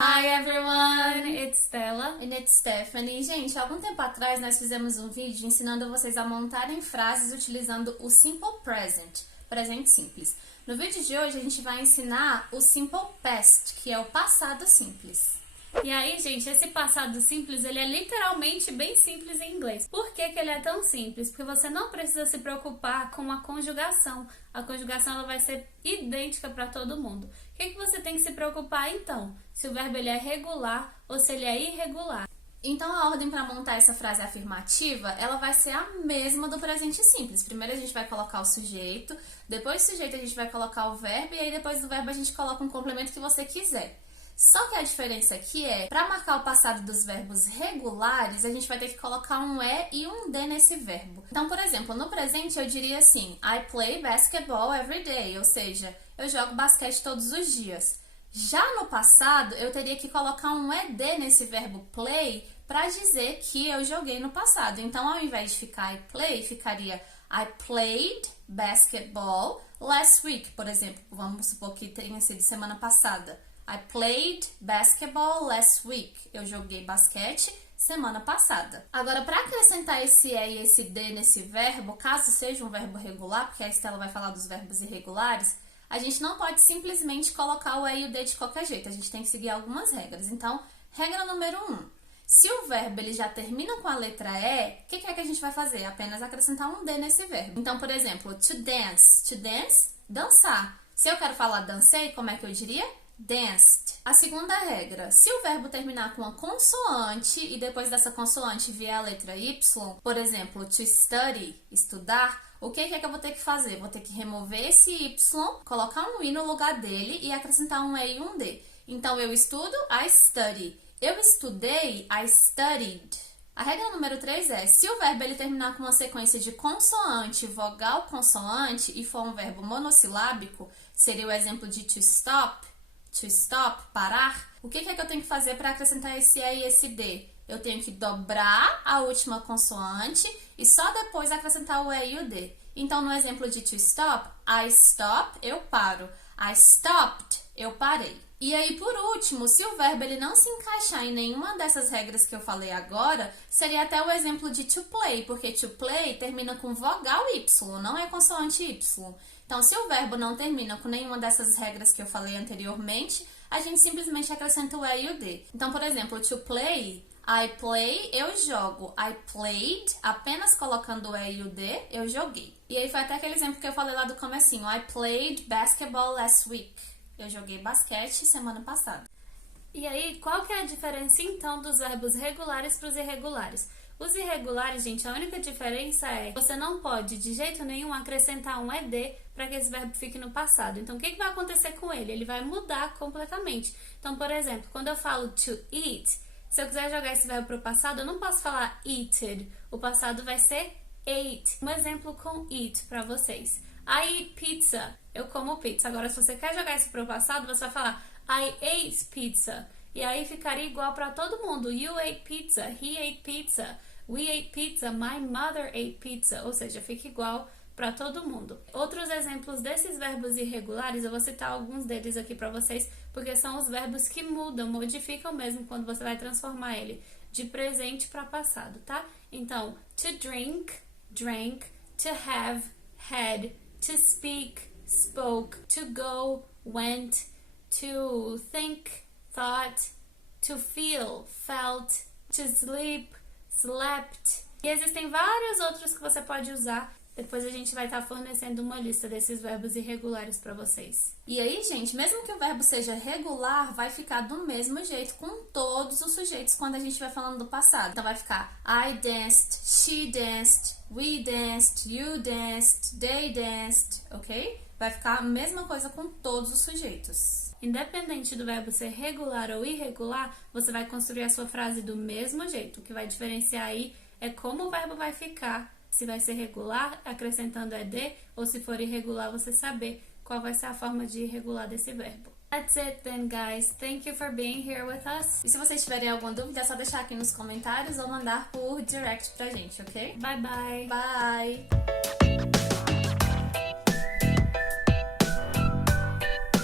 Hi everyone, it's Stella. And it's Stephanie. Gente, há algum tempo atrás nós fizemos um vídeo ensinando vocês a montarem frases utilizando o Simple Present, presente simples. No vídeo de hoje a gente vai ensinar o Simple Past, que é o passado simples. E aí, gente, esse passado simples, ele é literalmente bem simples em inglês. Por que que ele é tão simples? Porque você não precisa se preocupar com a conjugação. A conjugação ela vai ser idêntica para todo mundo. O que que você tem que se preocupar, então? Se o verbo ele é regular ou se ele é irregular. Então a ordem para montar essa frase afirmativa, ela vai ser a mesma do presente simples. Primeiro a gente vai colocar o sujeito, depois do sujeito a gente vai colocar o verbo e aí depois do verbo a gente coloca um complemento que você quiser. Só que a diferença aqui é, para marcar o passado dos verbos regulares, a gente vai ter que colocar um E e um D nesse verbo. Então, por exemplo, no presente eu diria assim, I play basketball every day, ou seja, eu jogo basquete todos os dias. Já no passado, eu teria que colocar um ED nesse verbo play para dizer que eu joguei no passado. Então, ao invés de ficar I play, ficaria I played basketball last week, por exemplo. Vamos supor que tenha sido semana passada. I played basketball last week. Eu joguei basquete semana passada. Agora, para acrescentar esse E e esse D nesse verbo, caso seja um verbo regular, porque a Estela vai falar dos verbos irregulares, a gente não pode simplesmente colocar o E e o D de qualquer jeito. A gente tem que seguir algumas regras. Então, regra número 1. Se o verbo ele já termina com a letra E, o que é que a gente vai fazer? Apenas acrescentar um D nesse verbo. Então, por exemplo, to dance. To dance, dançar. Se eu quero falar dancei, como é que eu diria? Danced. A segunda regra, se o verbo terminar com uma consoante e depois dessa consoante vier a letra Y, por exemplo, to study, estudar, o que é que eu vou ter que fazer? Vou ter que remover esse Y, colocar um I no lugar dele e acrescentar um E e um D. Então, eu estudo, I study. Eu estudei, I studied. A regra número 3 é, se o verbo ele terminar com uma sequência de consoante, vogal, consoante e for um verbo monossilábico, seria o exemplo de to stop, parar, o que é que eu tenho que fazer para acrescentar esse E e esse D? Eu tenho que dobrar a última consoante e só depois acrescentar o E e o D. Então, no exemplo de to stop, I stop, eu paro. I stopped, eu parei. E aí, por último, se o verbo ele não se encaixar em nenhuma dessas regras que eu falei agora, seria até o exemplo de to play, porque to play termina com vogal Y, não é consoante Y. Então, se o verbo não termina com nenhuma dessas regras que eu falei anteriormente, a gente simplesmente acrescenta o E e o D. Então, por exemplo, to play, I play, eu jogo. I played, apenas colocando o E e o D, eu joguei. E aí foi até aquele exemplo que eu falei lá do comecinho. I played basketball last week. Eu joguei basquete semana passada. E aí, qual que é a diferença então dos verbos regulares para os irregulares? Os irregulares, gente, a única diferença é que você não pode de jeito nenhum acrescentar um ED para que esse verbo fique no passado. Então, o que vai acontecer com ele? Ele vai mudar completamente. Então, por exemplo, quando eu falo to eat, se eu quiser jogar esse verbo para o passado, eu não posso falar eated. O passado vai ser ate. Um exemplo com eat para vocês. I eat pizza. Eu como pizza. Agora, se você quer jogar isso para o passado, você vai falar I ate pizza. E aí ficaria igual para todo mundo. You ate pizza. He ate pizza. We ate pizza. My mother ate pizza. Ou seja, fica igual para todo mundo. Outros exemplos desses verbos irregulares, eu vou citar alguns deles aqui para vocês, porque são os verbos que mudam, modificam mesmo quando você vai transformar ele de presente para passado, tá? Então, to drink, drank, to have, had, to speak, spoke, to go, went, to think, thought, to feel, felt, to sleep, slept. E existem vários outros que você pode usar. Depois a gente vai estar fornecendo uma lista desses verbos irregulares para vocês. E aí, gente, mesmo que o verbo seja regular, vai ficar do mesmo jeito com todos os sujeitos quando a gente vai falando do passado. Então vai ficar I danced, she danced, we danced, you danced, they danced, ok? Vai ficar a mesma coisa com todos os sujeitos. Independente do verbo ser regular ou irregular, você vai construir a sua frase do mesmo jeito. O que vai diferenciar aí é como o verbo vai ficar. Se vai ser regular, acrescentando ED, ou se for irregular, você saber qual vai ser a forma de irregular desse verbo. That's it then, guys. Thank you for being here with us. E se vocês tiverem alguma dúvida, é só deixar aqui nos comentários ou mandar por direct pra gente, ok? Bye, bye. Bye!